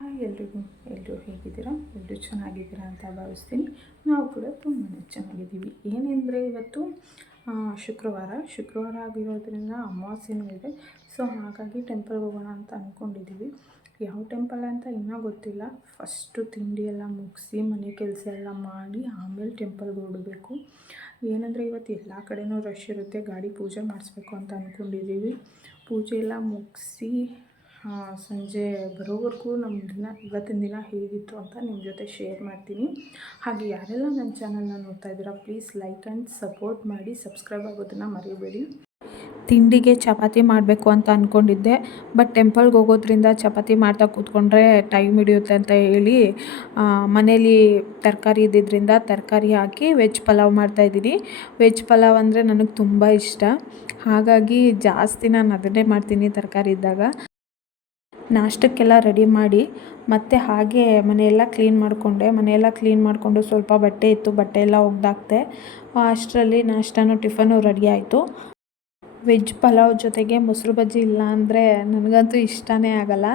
Hi ಎಲ್ಲರೂ ಹೇಗಿದ್ದೀರಾ? ಎಲ್ಲರೂ ಚೆನ್ನಾಗಿದ್ದೀರಾ ಅಂತ ಭಾವಿಸ್ತೀನಿ. ನಾವು ಕೂಡ ತುಂಬಾ ಚೆನ್ನಾಗಿದ್ದೀವಿ. ಏನೆಂದರೆ ಇವತ್ತು ಶುಕ್ರವಾರ ಆಗಿರೋದ್ರಿಂದ ಅಮಾವಾಸ್ಯೆನೂ ಇದೆ. ಸೊ ಹಾಗಾಗಿ ಟೆಂಪಲ್ಗೆ ಹೋಗೋಣ ಅಂತ ಅಂದ್ಕೊಂಡಿದ್ದೀವಿ. ಯಾವ ಟೆಂಪಲ್ ಅಂತ ಇನ್ನೂ ಗೊತ್ತಿಲ್ಲ. ಫಸ್ಟು ತಿಂಡಿ ಎಲ್ಲ ಮುಗಿಸಿ ಮನೆ ಕೆಲಸ ಎಲ್ಲ ಮಾಡಿ ಆಮೇಲೆ ಟೆಂಪಲ್ಗೆ ಹೊರಡಬೇಕು. ಏನಂದರೆ ಇವತ್ತು ಎಲ್ಲ ಕಡೆಯೂ ರಶ್ ಇರುತ್ತೆ. ಗಾಡಿ ಪೂಜೆ ಮಾಡಿಸ್ಬೇಕು ಅಂತ ಅಂದ್ಕೊಂಡಿದ್ದೀವಿ. ಪೂಜೆ ಎಲ್ಲ ಮುಗಿಸಿ ಸಂಜೆ ಬರೋವರೆಗೂ ಇವತ್ತಿನ ದಿನ ಹೇಗಿತ್ತು ಅಂತ ನಿಮ್ಮ ಜೊತೆ ಶೇರ್ ಮಾಡ್ತೀನಿ. ಹಾಗೆ ಯಾರೆಲ್ಲ ನನ್ನ ಚಾನಲ್ನ ನೋಡ್ತಾ ಇದ್ದೀರಾ ಪ್ಲೀಸ್ ಲೈಕ್ ಆ್ಯಂಡ್ ಸಪೋರ್ಟ್ ಮಾಡಿ, ಸಬ್ಸ್ಕ್ರೈಬ್ ಆಗೋದನ್ನು ಮರಿಬೇಡಿ. ತಿಂಡಿಗೆ ಚಪಾತಿ ಮಾಡಬೇಕು ಅಂತ ಅಂದ್ಕೊಂಡಿದ್ದೆ, ಬಟ್ ಟೆಂಪಲ್ಗೆ ಹೋಗೋದ್ರಿಂದ ಚಪಾತಿ ಮಾಡ್ತಾ ಕೂತ್ಕೊಂಡ್ರೆ ಟೈಮ್ ಹಿಡಿಯುತ್ತೆ ಅಂತ ಹೇಳಿ ಮನೇಲಿ ತರಕಾರಿ ಇದ್ದಿದ್ದರಿಂದ ತರಕಾರಿ ಹಾಕಿ ವೆಜ್ ಪಲಾವ್ ಮಾಡ್ತಾಯಿದ್ದೀನಿ. ವೆಜ್ ಪಲಾವ್ ಅಂದರೆ ನನಗೆ ತುಂಬ ಇಷ್ಟ, ಹಾಗಾಗಿ ಜಾಸ್ತಿ ನಾನು ಅದನ್ನೇ ಮಾಡ್ತೀನಿ ತರಕಾರಿ ಇದ್ದಾಗ. ನಾಷ್ಟಕ್ಕೆಲ್ಲ ರೆಡಿ ಮಾಡಿ ಮತ್ತು ಹಾಗೆ ಮನೆಯೆಲ್ಲ ಕ್ಲೀನ್ ಮಾಡಿಕೊಂಡು ಸ್ವಲ್ಪ ಬಟ್ಟೆ ಇತ್ತು, ಬಟ್ಟೆ ಎಲ್ಲ ಒಗ್ದಾಕ್ತೆ. ಅಷ್ಟರಲ್ಲಿ ನಾಷ್ಟನೂ ಟಿಫನು ರೆಡಿ ಆಯಿತು. ವೆಜ್ ಪಲಾವ್ ಜೊತೆಗೆ ಮೊಸರು ಬಜ್ಜಿ ಇಲ್ಲ ಅಂದರೆ ನನಗಂತೂ ಇಷ್ಟನೇ ಆಗಲ್ಲ.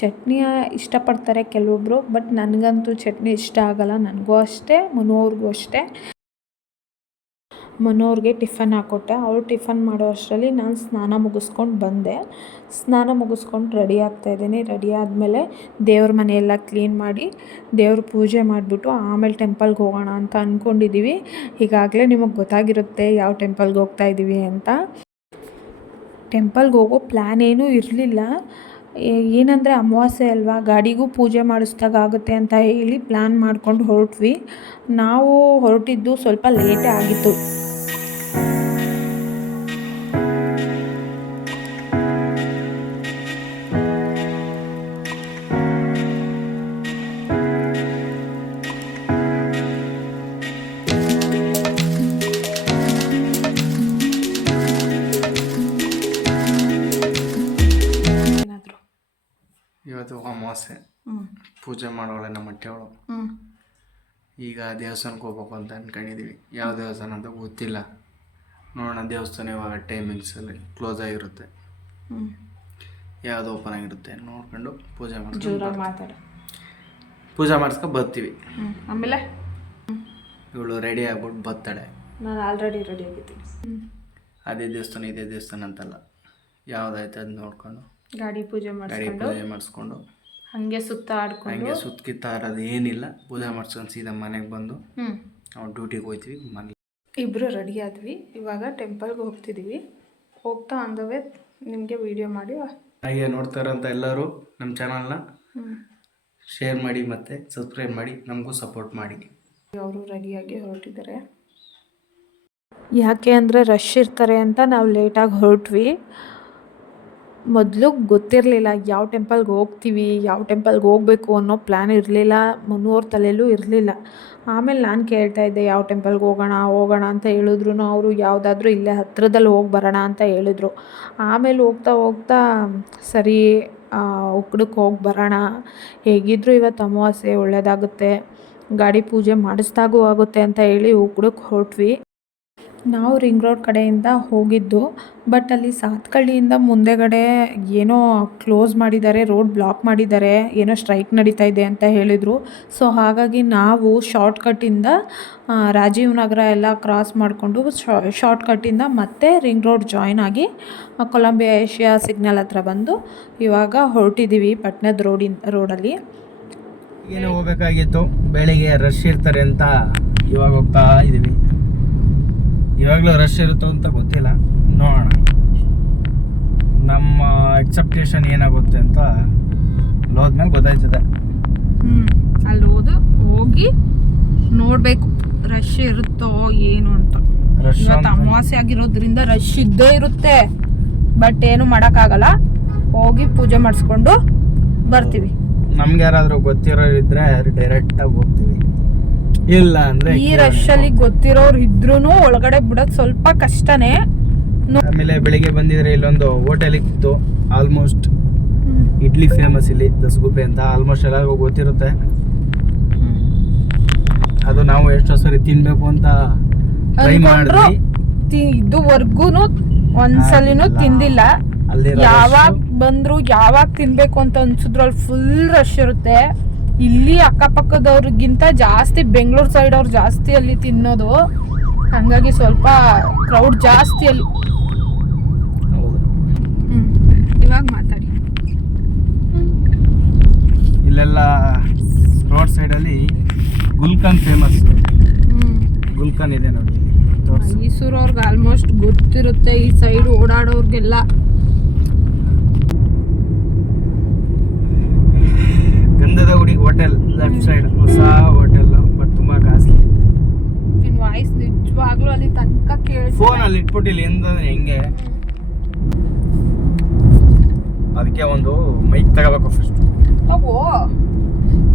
ಚಟ್ನಿ ಇಷ್ಟಪಡ್ತಾರೆ ಕೆಲವೊಬ್ಬರು, ಬಟ್ ನನಗಂತೂ ಚಟ್ನಿ ಇಷ್ಟ ಆಗಲ್ಲ. ನನಗೂ ಅಷ್ಟೇ, ಮನೋವ್ರಿಗೂ ಅಷ್ಟೇ. ಮನೋವ್ರಿಗೆ ಟಿಫನ್ ಹಾಕ್ಕೊಟ್ಟೆ. ಅವರು ಟಿಫನ್ ಮಾಡೋ ಅಷ್ಟರಲ್ಲಿ ನಾನು ಸ್ನಾನ ಮುಗಿಸ್ಕೊಂಡು ರೆಡಿ ಆಗ್ತಾಯಿದ್ದೀನಿ. ರೆಡಿ ಆದಮೇಲೆ ದೇವ್ರ ಮನೆಯೆಲ್ಲ ಕ್ಲೀನ್ ಮಾಡಿ ದೇವ್ರ ಪೂಜೆ ಮಾಡಿಬಿಟ್ಟು ಆಮೇಲೆ ಟೆಂಪಲ್ಗೆ ಹೋಗೋಣ ಅಂತ ಅಂದ್ಕೊಂಡಿದ್ದೀವಿ. ಈಗಾಗಲೇ ನಿಮಗೆ ಗೊತ್ತಾಗಿರುತ್ತೆ ಯಾವ ಟೆಂಪಲ್ಗೆ ಹೋಗ್ತಾ ಇದ್ದೀವಿ ಅಂತ. ಟೆಂಪಲ್ಗೆ ಹೋಗೋ ಪ್ಲ್ಯಾನ್ ಏನೂ ಇರಲಿಲ್ಲ. ಏನಂದರೆ ಅಮಾವಾಸ್ಯೆ ಅಲ್ವಾ, ಗಾಡಿಗೂ ಪೂಜೆ ಮಾಡಿಸ್ದಾಗ ಆಗುತ್ತೆ ಅಂತ ಹೇಳಿ ಪ್ಲ್ಯಾನ್ ಮಾಡ್ಕೊಂಡು ಹೊರಟ್ವಿ. ನಾವು ಹೊರಟಿದ್ದು ಸ್ವಲ್ಪ ಲೇಟೇ ಆಗಿತ್ತು. ಇವತ್ತು ಅಮಾವಾಸ್ಯೆ, ಪೂಜೆ ಮಾಡೋಳೆ ನಮ್ಮ ಅಟ್ಟೆವಳು. ಈಗ ದೇವಸ್ಥಾನಕ್ಕೆ ಹೋಗ್ಬೇಕು ಅಂತ ಅಂದ್ಕೊಂಡಿದ್ದೀವಿ. ಯಾವ ದೇವಸ್ಥಾನ ಅಂತ ಗೊತ್ತಿಲ್ಲ, ನೋಡೋಣ. ದೇವಸ್ಥಾನ ಇವಾಗ ಟೈಮಿಂಗ್ಸಲ್ಲಿ ಕ್ಲೋಸ್ ಆಗಿರುತ್ತೆ, ಯಾವುದು ಓಪನ್ ಆಗಿರುತ್ತೆ ನೋಡ್ಕೊಂಡು ಪೂಜೆ ಮಾಡಿಸ್ಕೊಂಡು ಬರ್ತೀವಿ. ಆಮೇಲೆ ಇವಳು ರೆಡಿ ಆಗ್ಬಿಟ್ಟು ಬರ್ತಾಳೆ. ನಾನು ಆಲ್ರೆಡಿ ರೆಡಿ ಆಗಿದ್ದೀನಿ. ಅದೇ ದೇವಸ್ಥಾನ ಇದೇ ದೇವಸ್ಥಾನ ಅಂತಲ್ಲ, ಯಾವುದಾಯ್ತು ಅದು ನೋಡ್ಕೊಂಡು ಗಾಡಿ ಪೂಜೆ ಮಾಡಿಸ್ಕೊಂಡು ಹಾಗೆ ಸುತ್ತ ಇರೋದು ಏನಿಲ್ಲ. ಪೂಜೆ ಮಾಡಿಸ್ಕೊಂಡು ಸೀದಾ ಮನೆಗೆ ಬಂದು ನಾವು ಡ್ಯೂಟಿಗೆ ಹೋಗ್ತೀವಿ. ಇಬ್ಬರು ರೆಡಿ ಆದ್ವಿ. ಇವಾಗ ಟೆಂಪಲ್ಗೆ ಹೋಗ್ತಿದ್ದೀವಿ. ಹೋಗ್ತಾ ಅಂದವೇ ನಿಮಗೆ ವಿಡಿಯೋ ಮಾಡಿ ಹಾಗೆ ನೋಡ್ತಾರಂತ ಎಲ್ಲರೂ ನಮ್ಮ ಚಾನಲ್ನ ಶೇರ್ ಮಾಡಿ ಮತ್ತು ಸಬ್ಸ್ಕ್ರೈಬ್ ಮಾಡಿ, ನಮಗೂ ಸಪೋರ್ಟ್ ಮಾಡಿ. ಅವರು ರೆಡಿಯಾಗಿ ಹೊರಟಿದ್ದಾರೆ. ಯಾಕೆ ಅಂದರೆ ರಶ್ ಇರ್ತಾರೆ ಅಂತ ನಾವು ಲೇಟಾಗಿ ಹೊರಟ್ವಿ. ಮೊದಲು ಗೊತ್ತಿರಲಿಲ್ಲ ಯಾವ ಟೆಂಪಲ್ಗೆ ಹೋಗಬೇಕು ಅನ್ನೋ ಪ್ಲ್ಯಾನ್ ಇರಲಿಲ್ಲ, ಮನೋವ್ರ ತಲೆಯಲ್ಲೂ ಇರಲಿಲ್ಲ. ಆಮೇಲೆ ನಾನು ಕೇಳ್ತಾ ಇದ್ದೆ ಯಾವ ಟೆಂಪಲ್ಗೆ ಹೋಗೋಣ ಅಂತ ಹೇಳಿದ್ರು. ಅವರು ಯಾವುದಾದ್ರೂ ಇಲ್ಲೇ ಹತ್ರದಲ್ಲಿ ಹೋಗಿ ಬರೋಣ ಅಂತ ಹೇಳಿದ್ರು. ಆಮೇಲೆ ಹೋಗ್ತಾ ಸರಿ ಉಕ್ಕಡಕ್ಕೆ ಹೋಗಿ ಬರೋಣ, ಹೇಗಿದ್ದರೂ ಇವತ್ತು ಅಮಾವಾಸ್ಯೆ, ಒಳ್ಳೆಯದಾಗುತ್ತೆ, ಗಾಡಿ ಪೂಜೆ ಮಾಡಿಸ್ದಾಗೂ ಆಗುತ್ತೆ ಅಂತ ಹೇಳಿ ಉಕ್ಕಡಕ್ಕೆ ಹೊರಟ್ವಿ. ನಾವು ರಿಂಗ್ ರೋಡ್ ಕಡೆಯಿಂದ ಹೋಗಿದ್ದು, ಬಟ್ ಅಲ್ಲಿ ಸಾತ್ಕಳ್ಳಿಯಿಂದ ಮುಂದೆಗಡೆ ಏನೋ ಕ್ಲೋಸ್ ಮಾಡಿದ್ದಾರೆ, ರೋಡ್ ಬ್ಲಾಕ್ ಮಾಡಿದ್ದಾರೆ, ಏನೋ ಸ್ಟ್ರೈಕ್ ನಡೀತಾ ಇದೆ ಅಂತ ಹೇಳಿದರು. ಸೊ ಹಾಗಾಗಿ ನಾವು ಶಾರ್ಟ್ಕಟ್ಟಿಂದ ರಾಜೀವ್ ನಗರ ಎಲ್ಲ ಕ್ರಾಸ್ ಮಾಡಿಕೊಂಡು ಶಾರ್ಟ್ಕಟ್ಟಿಂದ ಮತ್ತೆ ರಿಂಗ್ ರೋಡ್ ಜಾಯ್ನ್ ಆಗಿ ಕೊಲಂಬಿಯಾ ಏಷ್ಯಾ ಸಿಗ್ನಲ್ ಹತ್ರ ಬಂದು ಇವಾಗ ಹೊರಟಿದ್ದೀವಿ ಪಟ್ಟಣದ ರೋಡಲ್ಲಿ. ಏನೋ ಹೋಗಬೇಕಾಗಿತ್ತು, ಬೆಳಿಗ್ಗೆ ರಶ್ ಇರ್ತಾರೆ ಅಂತ ಇವಾಗ ಹೋಗ್ತಾ ಇದ್ದೀವಿ. ಇವಾಗಲೂ ರಶ್ ಇರುತ್ತೋ ಅಂತ ಗೊತ್ತಿಲ್ಲ, ನೋಡೋಣ. ನಮ್ಮ ಎಕ್ಸೆಪ್ಟೇಷನ್ ಏನಾಗುತ್ತೆ ಅಂತ ಹೋದ್ಮೇಲೆ ಗೊತ್ತಾಯ್ತದೆ. ಅಲ್ಲಿ ಹೋಗಿ ನೋಡಬೇಕು ರಶ್ ಇರುತ್ತೋ ಏನು ಅಂತ. ಇವತ್ತು ಅಮಾವಾಸ್ಯೆ ಆಗಿರೋದ್ರಿಂದ ರಶ್ ಇದ್ದೇ ಇರುತ್ತೆ, ಬಟ್ ಏನು ಮಾಡೋಕ್ಕಾಗಲ್ಲ. ಹೋಗಿ ಪೂಜೆ ಮಾಡಿಸ್ಕೊಂಡು ಬರ್ತೀವಿ. ನಮ್ಗೆ ಯಾರಾದರೂ ಗೊತ್ತಿರೋರಿದ್ರೆ ಡೈರೆಕ್ಟಾಗಿ ಹೋಗ್ತೀವಿ, ಇಲ್ಲ ಅಂದ್ರೆ ಈ ರಶ್ ಅಲ್ಲಿ ಗೊತ್ತಿರೋರು ಇದ್ರೂ ಒಳಗಡೆ ಬಿಡೋದು ಸ್ವಲ್ಪ ಕಷ್ಟನೇ. ಆಮೇಲೆ ಬೆಳಿಗ್ಗೆ ಬಂದಿದ್ರೆ ಇಲ್ಲೊಂದು ಹೋಟೆಲ್ ಇತ್ತು, ಆಲ್ಮೋಸ್ಟ್ ಇಡ್ಲಿ ಫೇಮಸ್ ಇಲ್ಲಿ, ದಸಗುಪ್ಪೆ ಅಂತ. ಆಲ್ಮೋಸ್ಟ್ ಎಲ್ಲರಿಗೂ ಗೊತ್ತಿರುತ್ತೆ. ಅದು ನಾವು ಎಷ್ಟೋ ಸರಿ ತಿನ್ಬೇಕು ಅಂತ ಟ್ರೈ ಮಾಡಿದ್ವಿ, ಇದುವರೆಗೂ ಒಂದ್ಸಲಿನೂ ತಿಂದಿಲ್ಲ. ಯಾವಾಗ ಬಂದರೂ ಯಾವಾಗ ತಿನ್ನಬೇಕು ಅಂತ ಅನ್ಸಿದ್ರು ಅಲ್ಲಿ ಫುಲ್ ರಶ್ ಇರುತ್ತೆ. ಇಲ್ಲಿ ಅಕ್ಕಪಕ್ಕದವ್ರಿಗಿಂತ ಜಾಸ್ತಿ ಬೆಂಗಳೂರು ಸೈಡ್ ಅವ್ರು ಜಾಸ್ತಿ ಅಲ್ಲಿ ತಿನ್ನೋದು, ಹಾಗಾಗಿ ಸ್ವಲ್ಪ ಕ್ರೌಡ್ ಜಾಸ್ತಿ ಅಲ್ಲಿ. ಇವಾಗ ಮಾತಾಡಿ. ಇಲ್ಲೆಲ್ಲ ರೋಡ್ ಸೈಡಲ್ಲಿ ಗುಲ್ಕನ್ ಫೇಮಸ್. ಗುಲ್ಕನ್ ಇದೆ ನೋಡಿ. ಮೈಸೂರವ್ರಿಗೆ ಆಲ್ಮೋಸ್ಟ್ ಗೊತ್ತಿರುತ್ತೆ, ಈ ಸೈಡ್ ಓಡಾಡೋರ್ಗೆಲ್ಲ. ಗಂಧದ ಗುಡಿ ಹೋಟೆಲ್ ಲೆಫ್ಟ್ ಸೈಡ್, ಹೊಸ ಹೋಟೆಲ್, ಬಟ್ ತುಂಬಾ ಕಾಸ್ಟ್ಲಿ. ನಿನ್ ವಾಯ್ಸ್ ನಿಜವಾಗ್ಲೂ ಅಲ್ಲಿ ತನಕ ಕೇಳಿಸ್ತಾ. ಫೋನ್ ಅಲ್ಲಿ ಇಟ್ಬಿಟ್ಟಿಲ್ಲ ಹೆಂಗೆ, ಅದಕ್ಕೆ ಒಂದು ಮೈಕ್ ತಗೋಬೇಕು ಫಸ್ಟ್.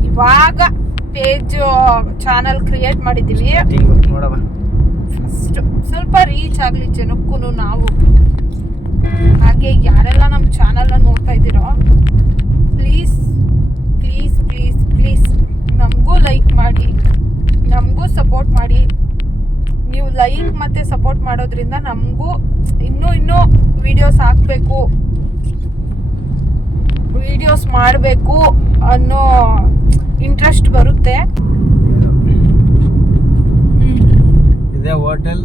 ಇವಾಗ ಪೇಜ್ ಚಾನಲ್ ಕ್ರಿಯೇಟ್ ಮಾಡಿದ್ದೀವಿ, ನೋಡವ. ಫಸ್ಟ್ ಸ್ವಲ್ಪ ರೀಚ್ ಆಗಲಿ ಜನಕ್ಕೂ. ನಾವು ಹಾಗೆ ಯಾರೆಲ್ಲ ನಮ್ಮ ಚಾನಲ್ನ ನೋಡ್ತಾ ಇದ್ದೀರೋ ಪ್ಲೀಸ್ ಪ್ಲೀಸ್ ಪ್ಲೀಸ್ ಪ್ಲೀಸ್ ನಮಗೂ ಲೈಕ್ ಮಾಡಿ, ನಮಗೂ ಸಪೋರ್ಟ್ ಮಾಡಿ. ನೀವು ಲೈಕ್ ಮತ್ತು ಸಪೋರ್ಟ್ ಮಾಡೋದ್ರಿಂದ ನಮಗೂ ಇನ್ನೂ ವಿಡಿಯೋಸ್ ಹಾಕಬೇಕು, ವಿಡಿಯೋಸ್ ಮಾಡಬೇಕು ಅನ್ನೋ ಇಂಟ್ರೆಸ್ಟ್ ಬರುತ್ತೆ. ಇದೇ ಹೋಟೆಲ್.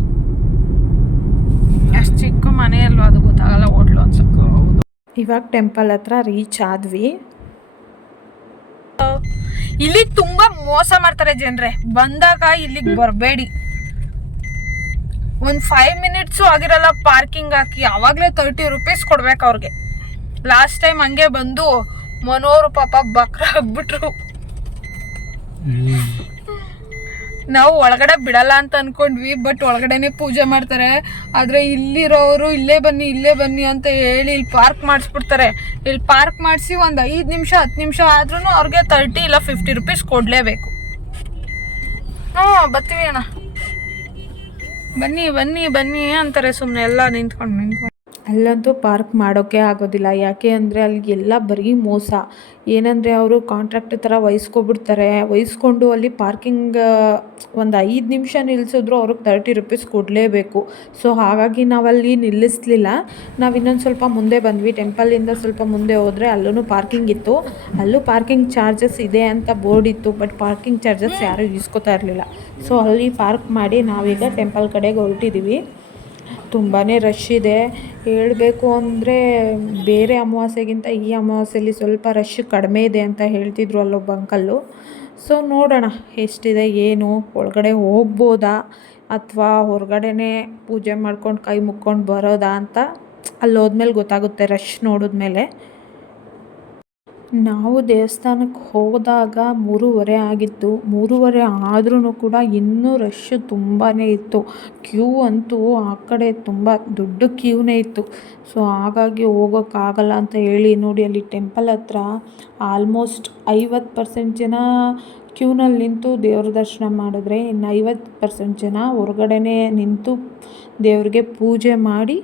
ಅಷ್ಟು ಚಿಕ್ಕ ಮನೆಯಲ್ಲೂ ಅದು ಗೊತ್ತಾಗಲ್ಲ ಹೋಟ್ಲು ಅಂತ. ಇವಾಗ ಟೆಂಪಲ್ ಹತ್ರ ರೀಚ್ ಆದ್ವಿ. ಇಲ್ಲಿ ತುಂಬಾ ಮೋಸ ಮಾಡ್ತಾರೆ ಜನರೇ, ಬಂದಾಗ ಇಲ್ಲಿಗೆ ಬರಬೇಡಿ. ಒಂದು 5 ಮಿನಿಟ್ಸು ಆಗಿರಲ್ಲ ಪಾರ್ಕಿಂಗ್ ಹಾಕಿ, ಆವಾಗಲೇ 30 ರೂಪೀಸ್ ಕೊಡ್ಬೇಕು ಅವ್ರಿಗೆ. ಲಾಸ್ಟ್ ಟೈಮ್ ಹಂಗೆ ಬಂದು ಮನೋರು ಪಾಪ ಬಕ್ರ ಆಗ್ಬಿಟ್ರು. ನಾವು ಒಳಗಡೆ ಬಿಡಲ್ಲ ಅಂತ ಅನ್ಕೊಂಡ್ವಿ, ಬಟ್ ಒಳಗಡೆನೆ ಪೂಜೆ ಮಾಡ್ತಾರೆ. ಆದರೆ ಇಲ್ಲಿರೋರು ಇಲ್ಲೇ ಬನ್ನಿ ಅಂತ ಹೇಳಿ ಇಲ್ಲಿ ಪಾರ್ಕ್ ಮಾಡಿಸ್ಬಿಡ್ತಾರೆ. ಇಲ್ಲಿ ಪಾರ್ಕ್ ಮಾಡಿಸಿ ಒಂದು 5 ನಿಮಿಷ 10 ನಿಮಿಷ ಆದ್ರೂ ಅವ್ರಿಗೆ 30 ಇಲ್ಲ 50 ರೂಪೀಸ್ ಕೊಡಲೇಬೇಕು. ಬರ್ತೀವಿ ಅಣ್ಣ, ಬನ್ನಿ ಅಂತಾರೆ ಸುಮ್ಮನೆ ಎಲ್ಲ ನಿಂತ್ಕೊಂಡು. ಅಲ್ಲಂತೂ ಪಾರ್ಕ್ ಮಾಡೋಕ್ಕೆ ಆಗೋದಿಲ್ಲ. ಯಾಕೆ ಅಂದರೆ ಅಲ್ಲಿ ಎಲ್ಲ ಬರೀ ಮೋಸ. ಏನಂದರೆ ಅವರು ಕಾಂಟ್ರಾಕ್ಟ್ ಥರ ವಹಿಸ್ಕೊಬಿಡ್ತಾರೆ. ವಹಿಸ್ಕೊಂಡು ಅಲ್ಲಿ ಪಾರ್ಕಿಂಗ್ ಒಂದು 5 ನಿಮಿಷ ನಿಲ್ಲಿಸಿದ್ರು ಅವ್ರಿಗೆ 30 ರೂಪೀಸ್ ಕೊಡಲೇಬೇಕು. ಸೊ ಹಾಗಾಗಿ ನಾವಲ್ಲಿ ನಿಲ್ಲಿಸಲಿಲ್ಲ. ನಾವು ಇನ್ನೊಂದು ಸ್ವಲ್ಪ ಮುಂದೆ ಬಂದ್ವಿ. ಟೆಂಪಲಿಂದ ಸ್ವಲ್ಪ ಮುಂದೆ ಹೋದರೆ ಅಲ್ಲೂ ಪಾರ್ಕಿಂಗ್ ಇತ್ತು. ಅಲ್ಲೂ ಪಾರ್ಕಿಂಗ್ ಚಾರ್ಜಸ್ ಇದೆ ಅಂತ ಬೋರ್ಡ್ ಇತ್ತು, ಬಟ್ ಪಾರ್ಕಿಂಗ್ ಚಾರ್ಜಸ್ ಯಾರೂ ಇಸ್ಕೊತಾ ಇರಲಿಲ್ಲ. ಸೊ ಅಲ್ಲಿ ಪಾರ್ಕ್ ಮಾಡಿ ನಾವೀಗ ಟೆಂಪಲ್ ಕಡೆಗೆ ಹೊರಟಿದ್ದೀವಿ. ತುಂಬಾ ರಶ್ ಇದೆ. ಹೇಳಬೇಕು ಅಂದರೆ ಬೇರೆ ಅಮಾವಾಸ್ಯೆಗಿಂತ ಈ ಅಮಾವಾಸ್ಯೆಯಲ್ಲಿ ಸ್ವಲ್ಪ ರಶ್ ಕಡಿಮೆ ಇದೆ ಅಂತ ಹೇಳ್ತಿದ್ರು ಅಲ್ಲೊಬ್ಬ ಅಂಕಲ್ಲು. ಸೊ ನೋಡೋಣ ಎಷ್ಟಿದೆ ಏನು, ಒಳಗಡೆ ಹೋಗ್ಬೋದಾ ಅಥವಾ ಹೊರಗಡೆನೇ ಪೂಜೆ ಮಾಡ್ಕೊಂಡು ಕೈ ಮುಕ್ಕೊಂಡು ಬರೋದಾ ಅಂತ ಅಲ್ಲಿ ಹೋದ್ಮೇಲೆ ಗೊತ್ತಾಗುತ್ತೆ, ರಶ್ ನೋಡಿದ್ಮೇಲೆ. ನಾವು ದೇವಸ್ಥಾನಕ್ಕೆ ಹೋದಾಗ 3:30 ಆಗಿತ್ತು. 3:30 ಆದ್ರೂ ಕೂಡ ಇನ್ನೂ ರಶ್ ತುಂಬಾ ಇತ್ತು. ಕ್ಯೂ ಅಂತೂ ಆ ಕಡೆ ತುಂಬ ದೊಡ್ಡ ಕ್ಯೂನೇ ಇತ್ತು. ಸೊ ಹಾಗಾಗಿ ಹೋಗೋಕ್ಕಾಗಲ್ಲ ಅಂತ ಹೇಳಿ ನೋಡಿ, ಅಲ್ಲಿ ಟೆಂಪಲ್ ಹತ್ರ ಆಲ್ಮೋಸ್ಟ್ 50% ಜನ ಕ್ಯೂನಲ್ಲಿ ನಿಂತು ದೇವ್ರ ದರ್ಶನ ಮಾಡಿದ್ರೆ, ಇನ್ನು 50% ಜನ ಹೊರಗಡೆನೇ ನಿಂತು ದೇವ್ರಿಗೆ ಪೂಜೆ ಮಾಡಿ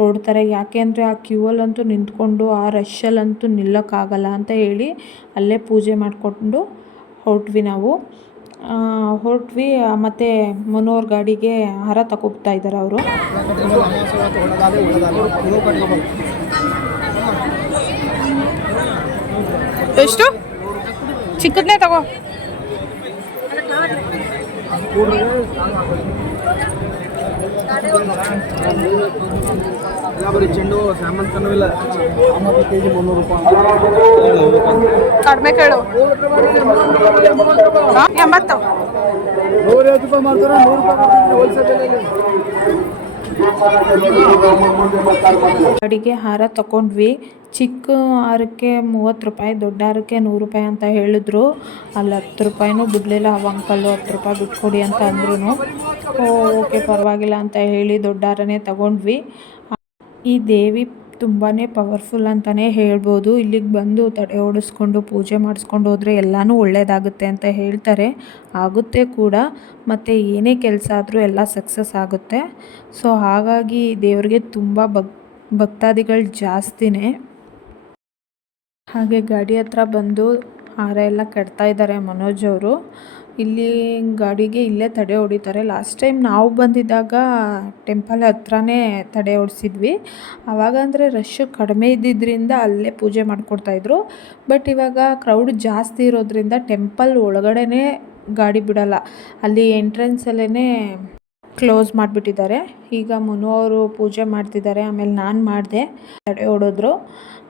ಹೊರಡ್ತಾರೆ. ಯಾಕೆ ಅಂದರೆ ಆ ಕ್ಯೂವಲ್ಲಂತೂ ನಿಂತ್ಕೊಂಡು ಆ ರಶಲ್ಲಂತೂ ನಿಲ್ಲೋಕ್ಕಾಗಲ್ಲ ಅಂತ ಹೇಳಿ ಅಲ್ಲೇ ಪೂಜೆ ಮಾಡಿಕೊಂಡು ಹೊರಟ್ವಿ ನಾವು. ಮತ್ತು ಮನೋಹರ್ ಗಾಡಿಗೆ ಹಾರ ತಗೋತಾ ಇದ್ದಾರೆ ಅವರು. ಎಷ್ಟು ಚಿಕ್ಕದನ್ನೇ ತಗೋ. ಚೆಂಡು ಸಾಮಾನು ಇಲ್ಲ. ಕೆಜಿ 300 ರೂಪಾಯಿ ಕಡಿಮೆ ಕೇಳು. 80 150 ರೂಪಾಯಿ ಮಾಡ್ತಾರೆ. 100 ರೂಪಾಯಿ ಹೋಲ್ಸೇಲ್. ಅಡಿಗೆ ಹಾರ ತಗೊಂಡ್ವಿ. ಚಿಕ್ಕ ಹಾರಕ್ಕೆ 30 ರೂಪಾಯಿ, ದೊಡ್ಡ ಹಾರಕ್ಕೆ 100 ರೂಪಾಯಿ ಅಂತ ಹೇಳಿದ್ರು. ಅಲ್ಲಿ 10 ರೂಪಾಯಿನೂ ಬಿಡಲಿಲ್ಲ ಅವ ಅಂಕಲ್ಲು. 10 ರೂಪಾಯಿ ಬಿಟ್ಕೊಡಿ ಅಂತ ಅಂದ್ರೂ ಓಕೆ ಪರವಾಗಿಲ್ಲ ಅಂತ ಹೇಳಿ ದೊಡ್ಡ ಹಾರನೇ ತಗೊಂಡ್ವಿ. ಈ ದೇವಿ ತುಂಬಾ ಪವರ್ಫುಲ್ ಅಂತಲೇ ಹೇಳ್ಬೋದು. ಇಲ್ಲಿಗೆ ಬಂದು ತಡೆ ಓಡಿಸ್ಕೊಂಡು ಪೂಜೆ ಮಾಡಿಸ್ಕೊಂಡು ಹೋದರೆ ಎಲ್ಲನೂ ಒಳ್ಳೆಯದಾಗುತ್ತೆ ಅಂತ ಹೇಳ್ತಾರೆ. ಆಗುತ್ತೆ ಕೂಡ. ಮತ್ತು ಏನೇ ಕೆಲಸ ಆದರೂ ಎಲ್ಲ ಸಕ್ಸಸ್ ಆಗುತ್ತೆ. ಸೊ ಹಾಗಾಗಿ ದೇವರಿಗೆ ತುಂಬ ಭಕ್ತಾದಿಗಳು ಜಾಸ್ತಿನೇ. ಹಾಗೆ ಗಾಡಿ ಹತ್ರ ಬಂದು ಹಾರ ಎಲ್ಲ ಕಟ್ತಾ ಇದ್ದಾರೆ ಮನೋಜ್ ಅವರು. ಇಲ್ಲಿ ಗಾಡಿಗೆ ಇಲ್ಲೇ ತಡೆ ಹೊಡಿತಾರೆ. ಲಾಸ್ಟ್ ಟೈಮ್ ನಾವು ಬಂದಿದ್ದಾಗ ಟೆಂಪಲ್ ಹತ್ರನೇ ತಡೆ ಹೊಡಿಸಿದ್ವಿ. ಆವಾಗ ಅಂದರೆ ರಶ್ಶು ಕಡಿಮೆ ಇದ್ದಿದ್ದರಿಂದ ಅಲ್ಲೇ ಪೂಜೆ ಮಾಡಿಕೊಡ್ತಾಯಿದ್ರು. ಬಟ್ ಇವಾಗ ಕ್ರೌಡ್ ಜಾಸ್ತಿ ಇರೋದ್ರಿಂದ ಟೆಂಪಲ್ ಒಳಗಡೆನೇ ಗಾಡಿ ಬಿಡಲ್ಲ, ಅಲ್ಲಿ ಎಂಟ್ರೆನ್ಸಲ್ಲೇ ಕ್ಲೋಸ್ ಮಾಡಿಬಿಟ್ಟಿದ್ದಾರೆ. ಈಗ ಮನು ಅವರು ಪೂಜೆ ಮಾಡ್ತಿದ್ದಾರೆ, ಆಮೇಲೆ ನಾನು ಮಾಡಿದೆ, ತಡೆ ಹೊಡೆದ್ರು.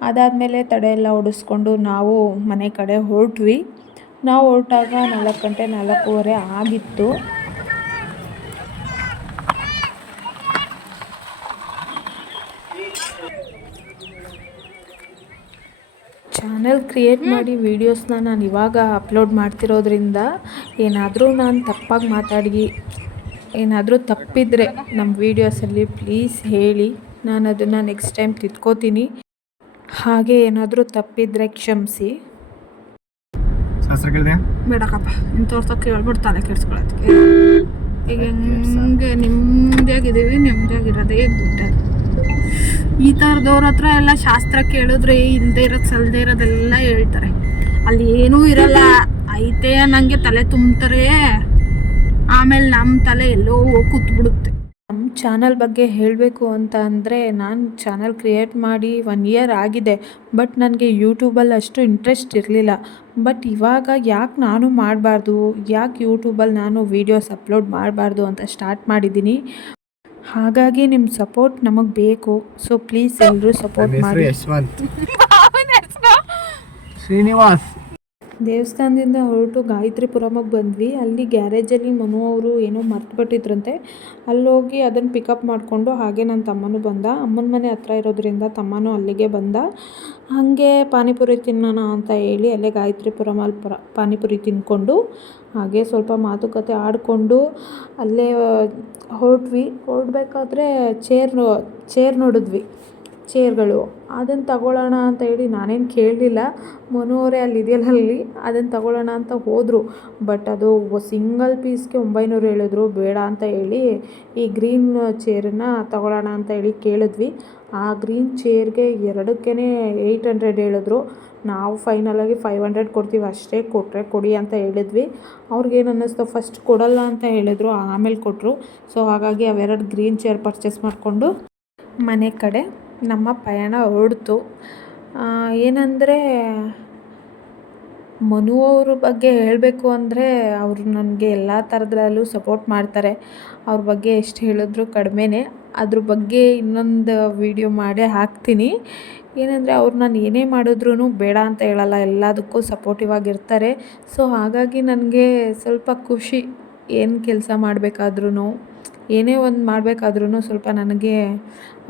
ಅದಾದಮೇಲೆ ತಡೆ ಎಲ್ಲ ಹೊಡಿಸ್ಕೊಂಡು ನಾವು ಮನೆ ಕಡೆ ಹೊರಟ್ವಿ. ನಾವು ಹೊರಟಾಗ 4 ಗಂಟೆ 4:15 ಆಗಿತ್ತು. ಚಾನಲ್ ಕ್ರಿಯೇಟ್ ಮಾಡಿ ವೀಡಿಯೋಸ್ನ ನಾನು ಇವಾಗ ಅಪ್ಲೋಡ್ ಮಾಡ್ತಿರೋದ್ರಿಂದ ಏನಾದರೂ ನಾನು ತಪ್ಪಾಗಿ ಮಾತಾಡಿ ಏನಾದರೂ ತಪ್ಪಿದರೆ ನಮ್ಮ ವೀಡಿಯೋಸಲ್ಲಿ ಪ್ಲೀಸ್ ಹೇಳಿ, ನಾನು ಅದನ್ನು ನೆಕ್ಸ್ಟ್ ಟೈಮ್ ತಿದ್ಕೋತೀನಿ. ಹಾಗೆ ಏನಾದರೂ ತಪ್ಪಿದರೆ ಕ್ಷಮಿಸಿ. ಬೇಡಕ್ಕಪ್ಪ ಇಂಥವ್ರ ಕೇಳ್ಬಿಡ್ತಾನೆ ಕೆಡ್ಸ್ಕೊಳೋದಕ್ಕೆ. ಈಗ ಹೆಂಗೆ ನೆಮ್ಮದಿಯಾಗಿದ್ದೀವಿ, ನೆಮ್ಮದಿಯಾಗಿರೋದೇ ಬಿಟ್ಟದು. ಈ ಥರದವ್ರ ಹತ್ರ ಎಲ್ಲ ಶಾಸ್ತ್ರ ಕೇಳಿದ್ರೆ ಇಲ್ಲದೆ ಇರೋದು ಸಲ್ಲದೆ ಇರೋದೆಲ್ಲ ಹೇಳ್ತಾರೆ. ಅಲ್ಲಿ ಏನೂ ಇರಲ್ಲ, ಐತೆ ನನಗೆ ತಲೆ ತುಂಬ್ತಾರೆ, ಆಮೇಲೆ ನಮ್ಮ ತಲೆ ಎಲ್ಲೋ ಕೂತ್ಬಿಡುತ್ತೆ. ನಮ್ಮ ಚಾನಲ್ ಬಗ್ಗೆ ಹೇಳಬೇಕು ಅಂತ ಅಂದರೆ, ನಾನು ಚಾನಲ್ ಕ್ರಿಯೇಟ್ ಮಾಡಿ 1 ಇಯರ್ ಆಗಿದೆ. ಬಟ್ ನನಗೆ ಯೂಟ್ಯೂಬಲ್ಲಿ ಅಷ್ಟು ಇಂಟ್ರೆಸ್ಟ್ ಇರಲಿಲ್ಲ. ಬಟ್ ಇವಾಗ ಯಾಕೆ ನಾನು ಮಾಡಬಾರ್ದು, ಯಾಕೆ ಯೂಟ್ಯೂಬಲ್ಲಿ ನಾನು ವೀಡಿಯೋಸ್ ಅಪ್ಲೋಡ್ ಮಾಡಬಾರ್ದು ಅಂತ ಸ್ಟಾರ್ಟ್ ಮಾಡಿದ್ದೀನಿ. ಹಾಗಾಗಿ ನಿಮ್ಮ ಸಪೋರ್ಟ್ ನಮಗೆ ಬೇಕು. ಸೊ ಪ್ಲೀಸ್ ಎಲ್ಲರೂ ಸಪೋರ್ಟ್ ಮಾಡಿ. ಶ್ರೀನಿವಾಸ್ ದೇವಸ್ಥಾನದಿಂದ ಹೊರಟು ಗಾಯತ್ರಿಪುರಮಗೆ ಬಂದ್ವಿ. ಅಲ್ಲಿ ಗ್ಯಾರೇಜಲ್ಲಿ ಮನು ಅವರು ಏನೋ ಮರ್ತುಬಿಟ್ಟಿದ್ರಂತೆ. ಅಲ್ಲೋಗಿ ಅದನ್ನು ಪಿಕಪ್ ಮಾಡಿಕೊಂಡು ಹಾಗೆ ನನ್ನ ತಮ್ಮನೂ ಬಂದ. ಅಮ್ಮನ ಮನೆ ಹತ್ರ ಇರೋದ್ರಿಂದ ತಮ್ಮನೂ ಅಲ್ಲಿಗೆ ಬಂದ. ಹಾಗೆ ಪಾನಿಪುರಿ ತಿನ್ನೋಣ ಅಂತ ಹೇಳಿ ಅಲ್ಲೇ ಗಾಯತ್ರಿಪುರಮಲ್ಲಿ ಪಾನಿಪುರಿ ತಿಂದ್ಕೊಂಡು ಹಾಗೆ ಸ್ವಲ್ಪ ಮಾತುಕತೆ ಆಡಿಕೊಂಡು ಅಲ್ಲೇ ಹೊರಡಬೇಕಾದ್ರೆ ಚೇರ್ ನೋಡಿದ್ವಿ, ಚೇರ್ಗಳು. ಅದನ್ನು ತಗೊಳ್ಳೋಣ ಅಂತ ಹೇಳಿ ನಾನೇನು ಕೇಳಲಿಲ್ಲ. ಮನೋವರೇ ಅಲ್ಲಿದೆಯಲ್ಲ ಅಲ್ಲಿ ಅದನ್ನು ತಗೊಳ್ಳೋಣ ಅಂತ ಹೋದರು. ಬಟ್ ಅದು ಸಿಂಗಲ್ ಪೀಸ್ಗೆ 900 ಹೇಳಿದ್ರು. ಬೇಡ ಅಂತ ಹೇಳಿ ಈ ಗ್ರೀನ್ ಚೇರನ್ನು ತಗೊಳ್ಳೋಣ ಅಂತ ಹೇಳಿ ಕೇಳಿದ್ವಿ. ಆ ಗ್ರೀನ್ ಚೇರ್ಗೆ ಎರಡಕ್ಕೇ 800 ಹೇಳಿದ್ರು. ನಾವು ಫೈನಲಾಗಿ 500 ಕೊಡ್ತೀವಿ, ಅಷ್ಟೇ ಕೊಟ್ಟರೆ ಕೊಡಿ ಅಂತ ಹೇಳಿದ್ವಿ. ಅವ್ರಿಗೇನು ಅನ್ನಿಸ್ತು, ಫಸ್ಟ್ ಕೊಡಲ್ಲ ಅಂತ ಹೇಳಿದ್ರು, ಆಮೇಲೆ ಕೊಟ್ಟರು. ಸೊ ಹಾಗಾಗಿ ಅವೆರಡು ಗ್ರೀನ್ ಚೇರ್ ಪರ್ಚೇಸ್ ಮಾಡಿಕೊಂಡು ಮನೆ ಕಡೆ ನಮ್ಮ ಪಯಣ ಹೊರಡ್ತು. ಏನಂದರೆ ಮನು ಅವ್ರ ಬಗ್ಗೆ ಹೇಳಬೇಕು ಅಂದರೆ, ಅವರು ನನಗೆ ಎಲ್ಲ ಥರದ್ರಲ್ಲೂ ಸಪೋರ್ಟ್ ಮಾಡ್ತಾರೆ. ಅವ್ರ ಬಗ್ಗೆ ಎಷ್ಟು ಹೇಳಿದ್ರು ಕಡಿಮೆನೇ. ಅದ್ರ ಬಗ್ಗೆ ಇನ್ನೊಂದು ವೀಡಿಯೋ ಮಾಡೇ ಹಾಕ್ತೀನಿ. ಏನಂದರೆ ಅವ್ರು ನಾನು ಏನೇ ಮಾಡಿದ್ರೂ ಬೇಡ ಅಂತ ಹೇಳಲ್ಲ, ಎಲ್ಲದಕ್ಕೂ ಸಪೋರ್ಟಿವ್ ಆಗಿರ್ತಾರೆ. ಸೊ ಹಾಗಾಗಿ ನನಗೆ ಸ್ವಲ್ಪ ಖುಷಿ. ಏನು ಕೆಲಸ ಮಾಡಬೇಕಾದ್ರೂ, ಏನೇ ಒಂದು ಮಾಡಬೇಕಾದ್ರೂ ಸ್ವಲ್ಪ ನನಗೆ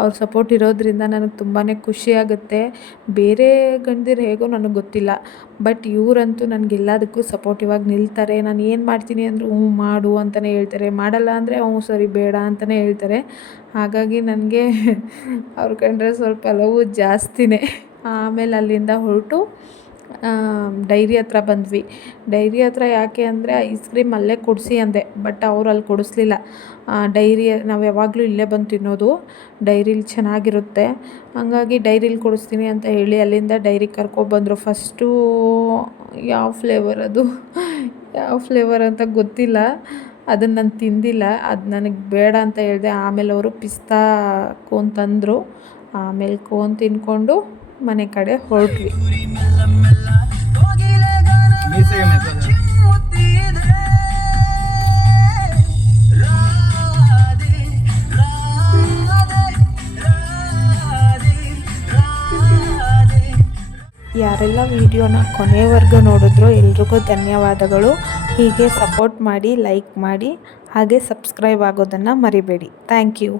ಅವ್ರ ಸಪೋರ್ಟ್ ಇರೋದ್ರಿಂದ ನನಗೆ ತುಂಬಾ ಖುಷಿಯಾಗುತ್ತೆ. ಬೇರೆ ಗಂಡದಿರು ಹೇಗೋ ನನಗೆ ಗೊತ್ತಿಲ್ಲ, ಬಟ್ ಇವರಂತೂ ನನಗೆಲ್ಲದಕ್ಕೂ ಸಪೋರ್ಟಿವ್ ಆಗಿ ನಿಲ್ತಾರೆ. ನಾನು ಏನು ಮಾಡ್ತೀನಿ ಅಂದರೂ ಹ್ಞೂ ಮಾಡು ಅಂತಲೇ ಹೇಳ್ತಾರೆ, ಮಾಡಲ್ಲ ಅಂದರೆ ಹ್ಞೂ ಸರಿ ಬೇಡ ಅಂತಲೇ ಹೇಳ್ತಾರೆ. ಹಾಗಾಗಿ ನನಗೆ ಅವ್ರ ಕಂಡ್ರೆ ಸ್ವಲ್ಪ ಲವ್ ಜಾಸ್ತಿನೇ. ಆಮೇಲೆ ಅಲ್ಲಿಂದ ಹೊರಟು ಡೈರಿ ಹತ್ರ ಬಂದ್ವಿ. ಡೈರಿ ಹತ್ರ ಯಾಕೆ ಅಂದರೆ ಐಸ್ ಕ್ರೀಮ್ ಅಲ್ಲೇ ಕೊಡಿಸಿ ಅಂದೆ, ಬಟ್ ಅವ್ರು ಅಲ್ಲಿ ಕೊಡಿಸ್ಲಿಲ್ಲ. ಡೈರಿ ನಾವು ಯಾವಾಗಲೂ ಇಲ್ಲೇ ಬಂದು ತಿನ್ನೋದು, ಡೈರಿಲಿ ಚೆನ್ನಾಗಿರುತ್ತೆ. ಹಾಗಾಗಿ ಡೈರಿಲಿ ಕೊಡಿಸ್ತೀನಿ ಅಂತ ಹೇಳಿ ಅಲ್ಲಿಂದ ಡೈರಿಗೆ ಕರ್ಕೊಬಂದರು. ಫಸ್ಟು ಯಾವ ಫ್ಲೇವರ್ ಅಂತ ಗೊತ್ತಿಲ್ಲ, ಅದನ್ನು ನಾನು ತಿಂದಿಲ್ಲ. ಅದು ನನಗೆ ಬೇಡ ಅಂತ ಹೇಳಿದೆ. ಆಮೇಲೆ ಅವರು ಪಿಸ್ತಾ ಕೋನ್ ತಂದರು. ಆಮೇಲೆ ಕೋನ್ ತಿಂದ್ಕೊಂಡು ಮನೆ ಕಡೆ ಹೊರಟ್ವಿ. ಯಾರೆಲ್ಲ ವಿಡಿಯೋನ ಕೊನೆವರೆಗೂ ನೋಡಿದ್ರೋ ಎಲ್ರಿಗೂ ಧನ್ಯವಾದಗಳು. ಹೀಗೆ ಸಪೋರ್ಟ್ ಮಾಡಿ, ಲೈಕ್ ಮಾಡಿ, ಹಾಗೆ ಸಬ್ಸ್ಕ್ರೈಬ್ ಆಗೋದನ್ನು ಮರಿಬೇಡಿ. Thank you.